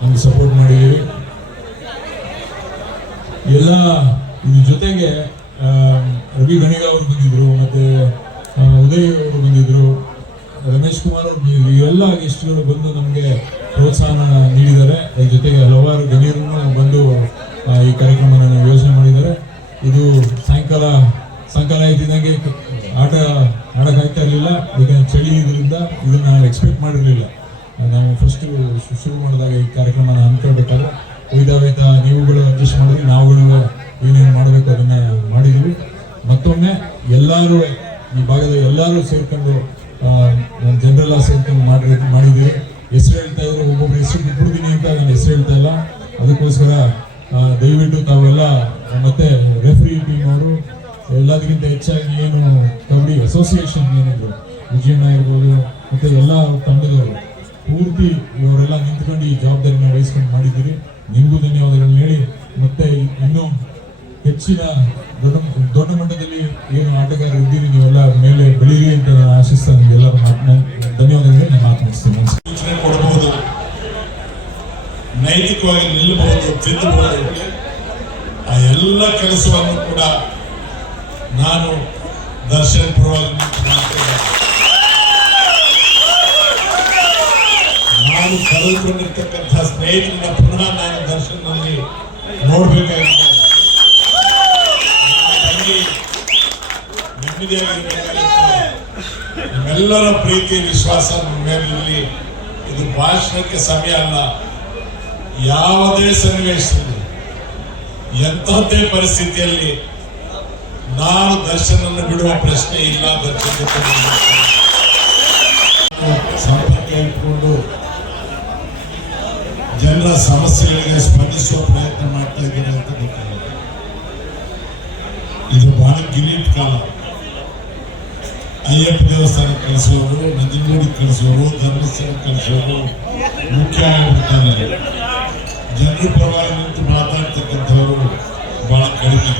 ನಮ್ಗೆ ಸಪೋರ್ಟ್ ಮಾಡಿದ್ದೀವಿ. ಎಲ್ಲ ಇದ್ರ ಜೊತೆಗೆ ರವಿ ಗಣಿಗ ಅವರು ಬಂದಿದ್ರು, ಮತ್ತೆ ಉದಯ್ ಅವರು ಬಂದಿದ್ರು, ರಮೇಶ್ ಕುಮಾರ್ ಅವರು ಬಂದಿದ್ರು. ಎಲ್ಲ ಗೆಸ್ಟ್ಗಳು ಬಂದು ನಮಗೆ ಪ್ರೋತ್ಸಾಹನ ನೀಡಿದ್ದಾರೆ. ಅದ್ರ ಜೊತೆಗೆ ಹಲವಾರು ಗಣ್ಯರನ್ನು ಬಂದು ಈ ಕಾರ್ಯಕ್ರಮನ ಯೋಜನೆ ಮಾಡಿದ್ದಾರೆ. ಇದು ಸಾಯಂಕಾಲ ಇದ್ದಂಗೆ ಆಡೋಕ್ಕಾಗ್ತಾ ಇರಲಿಲ್ಲ. ಯಾಕಂದ್ರೆ ಚಳಿ ಇದರಿಂದ ಇದನ್ನ ನಾವು ಎಕ್ಸ್ಪೆಕ್ಟ್ ಮಾಡಿರಲಿಲ್ಲ. ನಾವು ಫಸ್ಟ್ ಶುರು ಮಾಡಿದಾಗ ಈ ಕಾರ್ಯಕ್ರಮನ ಹಮ್ಮಿಕೊಳ್ಬೇಕಾದ್ರೆ ಒಯ್ದಾವೈತಾ ನೀವುಗಳು ಅಡ್ಜಸ್ಟ್ ಮಾಡಿದ್ವಿ, ನಾವುಗಳು ಏನೇನು ಮಾಡಬೇಕು ಅದನ್ನ ಮಾಡಿದ್ವಿ. ಮತ್ತೊಮ್ಮೆ ಎಲ್ಲರೂ ಈ ಭಾಗದ ಎಲ್ಲರೂ ಸೇರ್ಕೊಂಡು ಜನರೆಲ್ಲ ಸೇರ್ಕೊಂಡು ಮಾಡಿದ್ದೀವಿ. ಹೆಸರು ಹೇಳ್ತಾ ಇದ್ರು, ಒಬ್ಬೊಬ್ರು ಹೆಸರು ಬಿಟ್ಬಿಡ್ತೀನಿ ಅಂತ ನಾನು ಹೆಸರು ಹೇಳ್ತಾ ಇಲ್ಲ. ಅದಕ್ಕೋಸ್ಕರ ದಯವಿಟ್ಟು ತಾವೆಲ್ಲ ಮತ್ತೆ ರೆಫ್ರಿ ಟೀಮ್ ಅವರು ಎಲ್ಲದಕ್ಕಿಂತ ಹೆಚ್ಚಾಗಿ ಏನು ಕಬಡ್ಡಿ ಅಸೋಸಿಯೇಷನ್ ಏನಿದ್ರು ವಿಜಯಣ್ಣ ಇರ್ಬೋದು, ಮತ್ತೆ ಎಲ್ಲ ತಂಡದವರು ಪೂರ್ತಿ ಇವರೆಲ್ಲ ನಿಂತ್ಕೊಂಡು ಈ ಜವಾಬ್ದಾರಿನ ವಹಿಸ್ಕೊಂಡು ಮಾಡಿದ್ದೀರಿ. ನಿಮಗೂ ಧನ್ಯವಾದಗಳನ್ನ ಹೇಳಿ, ಮತ್ತೆ ಇನ್ನೂ ಹೆಚ್ಚಿನ ದೊಡ್ಡ ಮಟ್ಟದಲ್ಲಿ ಏನು ಆಟಗಾರರು ಇದ್ದೀರಿ ನೀವೆಲ್ಲ ಮೇಲೆ ಬೆಳೀರಿ ಅಂತ ನಾನು ಆಶಿಸ್ತಾ ನಿಮಗೆಲ್ಲರೂ ಧನ್ಯವಾದಗಳು. ನಾನು ಮಾತನಾಡಿಸ್ತೀನಿ. ಸೂಚನೆ ಕೊಡಬಹುದು, ನೈತಿಕವಾಗಿ ನಿಲ್ಲಬಹುದು, ತಿದ್ದಬಹುದು. ಆ ಎಲ್ಲ ಕೆಲಸವನ್ನು ಕೂಡ ನಾನು ದರ್ಶನ್ ಪರವಾಗಿ ನಾನು ಕಳೆದುಕೊಂಡಿರ್ತಕ್ಕಂಥ ಸ್ನೇಹಿತರನ್ನ ಪುನಃ ನಾನು ದರ್ಶನ್ನಲ್ಲಿ ನೋಡ್ಬೇಕಾಗಿದೆ. ತಂಗಿ ನೆಮ್ಮದಿಯಾಗಿರ್ಬೇಕಾಗಿತ್ತು. ನಿಮ್ಮೆಲ್ಲರ ಪ್ರೀತಿ ವಿಶ್ವಾಸ ನಮ್ಮ ಮೇಲಿರಲಿ. ಇದು ಭಾಷಣಕ್ಕೆ ಸಮಯ ಅಲ್ಲ. ಯಾವುದೇ ಸನ್ನಿವೇಶದಲ್ಲಿ ಎಂತಹದ್ದೇ ಪರಿಸ್ಥಿತಿಯಲ್ಲಿ ನಾನು ದರ್ಶನನ್ನು ಬಿಡುವ ಪ್ರಶ್ನೆ ಇಲ್ಲ. ದರ್ಶನ ಸಂಪರ್ಕ ಇಟ್ಕೊಂಡು ಜನರ ಸಮಸ್ಯೆಗಳಿಗೆ ಸ್ಪಂದಿಸುವ ಪ್ರಯತ್ನ ಮಾಡ್ತಾ ಇದ್ದೀನಿ ಅಂತ ಗೊತ್ತಾಗಿದೆ. ಇದು ಬಹಳ ಗಿರೀಟ್ ಕಾಲ. ಅಯ್ಯಪ್ಪ ದೇವಸ್ಥಾನ ಕಳಿಸೋರು, ನಂಜನಗೂಡಿ ಕಳಿಸೋರು, ಧರ್ಮಸ್ಥಳ ಕಳಿಸೋರು ಮುಖ್ಯ ಆಗಿಬಿಡ್ತಾರೆ. ಜನರ ಪರವಾಗಿ ನಿಂತು ಮಾತಾಡ್ತಕ್ಕಂಥವರು ಬಹಳ ಕಡಿಮೆ.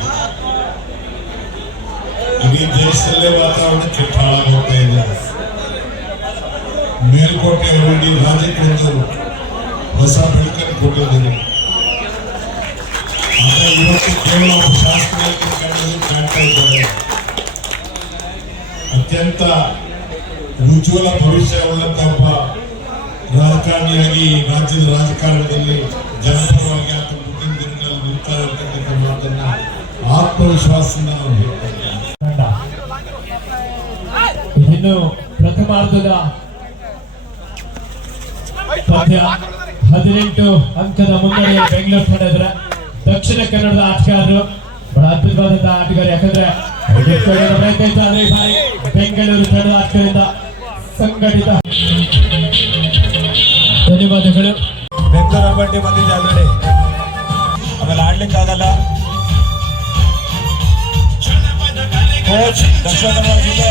ಇಡೀ ದೇಶದಲ್ಲೇ ವಾತಾವರಣ ಕೆಟ್ಟ ಹಾಳಾಗೋಗ್ತಾ ಇದೆ. ಮೇಲ್ಕೋಟೆ ಹೋಗಿ ರಾಜಕೀಯ ಹೊಸ ಬೆಳಕನ್ನು ಕೊಟ್ಟಿದ್ದಾರೆ. ಆದ್ರೆ ಇವತ್ತು ಕೇವಲ ಶಾಸ್ತ್ರೀಯ ಕಾಣ್ತಾ ಇದ್ದಾರೆ. ಅತ್ಯಂತ ಉಜ್ವಲ ಭವಿಷ್ಯ ಉಳ್ಳಂತ ಒಬ್ಬ ರಾಜಕಾರಣಿಯಾಗಿ ರಾಜ್ಯದ ರಾಜಕಾರಣದಲ್ಲಿ ಜನಪರವಾಗಿ ಆತ ಮುಂದಿನ ದಿನಗಳಲ್ಲಿ ನಿಲ್ತಾರೆ ಅಂತಕ್ಕಂಥ ಮಾತನ್ನ ಆತ್ಮವಿಶ್ವಾಸದಿಂದ ನಾವು ಹೇಳ್ತಾ ಇನ್ನು ಪ್ರಥಮಾರ್ಧದ ಪಂದ್ಯ 18 ಅಂಕದ ಮುನ್ನಡೆಯ ಬೆಂಗಳೂರು ತಂಡದ ದಕ್ಷಿಣ ಕನ್ನಡದ ಆಟಗಾರರು ಬಹಳ ಅದ್ಭುತವಾದಂತಹ ಆಟಗಾರ. ಯಾಕಂದ್ರೆ ಬೆಂಗಳೂರು ತಂಡದ ಆಟಗಾರರಿಂದ ಸಂಘಟಿತ ಧನ್ಯವಾದಗಳು. ಬೆಂಗಳೂರು ಬಡ್ಡಿ ಬಂದಿದೆ ಆಲ್ರೆಡಿ, ಆಮೇಲೆ ಆಡ್ಲಿಕ್ಕೆ ಆಗಲ್ಲ. ಕೋಚ್ ದಕ್ಷಿಣ ಕನ್ನಡ ಜಿಲ್ಲೆ